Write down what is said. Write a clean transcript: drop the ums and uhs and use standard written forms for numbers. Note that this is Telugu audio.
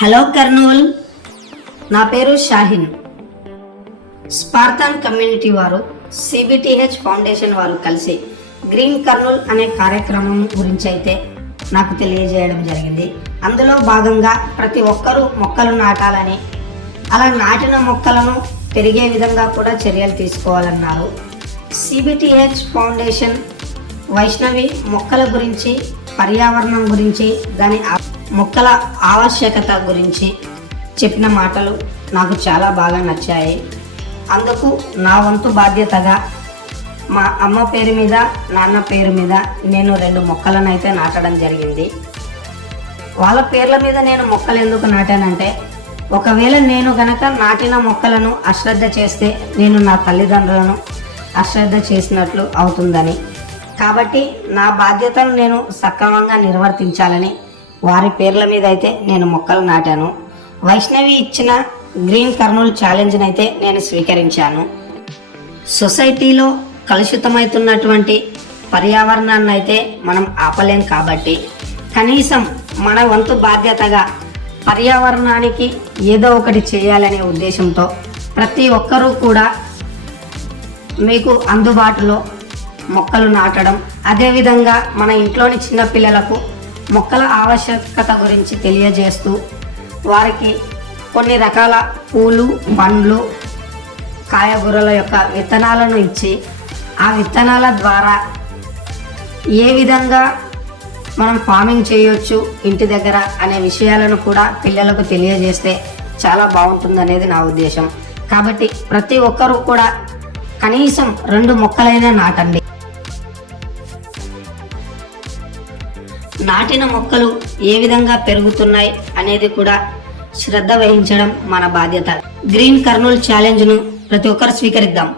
హలో కర్నూల్, నా పేరు షాహిన్. స్పార్థన్ కమ్యూనిటీ వారు సిబిటిహెచ్ ఫౌండేషన్ వారు కలిసి గ్రీన్ కర్నూల్ అనే కార్యక్రమం గురించి అయితే నాకు తెలియజేయడం జరిగింది. అందులో భాగంగా ప్రతి ఒక్కరూ మొక్కలు నాటాలని, అలా నాటిన మొక్కలను పెరిగే విధంగా కూడా చర్యలు తీసుకోవాలన్నారు. సిబిటిహెచ్ ఫౌండేషన్ వైష్ణవి మొక్కల గురించి, పర్యావరణం గురించి, దాని మొక్కల ఆవశ్యకత గురించి చెప్పిన మాటలు నాకు చాలా బాగా నచ్చాయి. అందుకు నా వంతు బాధ్యతగా మా అమ్మ పేరు మీద, నాన్న పేరు మీద నేను 2 మొక్కలను అయితే నాటడం జరిగింది. వాళ్ళ పేర్ల మీద నేను మొక్కలు ఎందుకు నాటానంటే, ఒకవేళ నేను గనక నాటిన మొక్కలను అశ్రద్ధ చేస్తే నేను నా తల్లిదండ్రులను అశ్రద్ధ చేసినట్లు అవుతుందని, కాబట్టి నా బాధ్యతను నేను సక్రమంగా నిర్వర్తించాలని వారి పేర్ల మీద అయితే నేను మొక్కలు నాటాను. వైష్ణవి ఇచ్చిన గ్రీన్ కర్నూల్ ఛాలెంజ్ని అయితే నేను స్వీకరించాను. సొసైటీలో కలుషితమవుతున్నటువంటి పర్యావరణాన్ని అయితే మనం ఆపలేం, కాబట్టి కనీసం మన వంతు బాధ్యతగా పర్యావరణానికి ఏదో ఒకటి చేయాలనే ఉద్దేశంతో ప్రతి ఒక్కరూ కూడా మీకు అందుబాటులో మొక్కలు నాటడం, అదేవిధంగా మన ఇంట్లోని చిన్నపిల్లలకు మొక్కల ఆవశ్యకత గురించి తెలియజేస్తూ వారికి కొన్ని రకాల పూలు, పండ్లు, కాయగూరల యొక్క విత్తనాలను ఇచ్చి ఆ విత్తనాల ద్వారా ఏ విధంగా మనం ఫార్మింగ్ చేయొచ్చు ఇంటి దగ్గర అనే విషయాలను కూడా పిల్లలకు తెలియజేస్తే చాలా బాగుంటుందనేది నా ఉద్దేశం. కాబట్టి ప్రతి ఒక్కరూ కూడా కనీసం 2 మొక్కలైనా నాటండి. నాటిన మొక్కలు ఏ విధంగా పెరుగుతున్నాయి అనేది కూడా శ్రద్ధ వహించడం మన బాధ్యత. గ్రీన్ కర్నూల్ ఛాలెంజ్ను ప్రతి ఒక్కరు స్వీకరిద్దాం.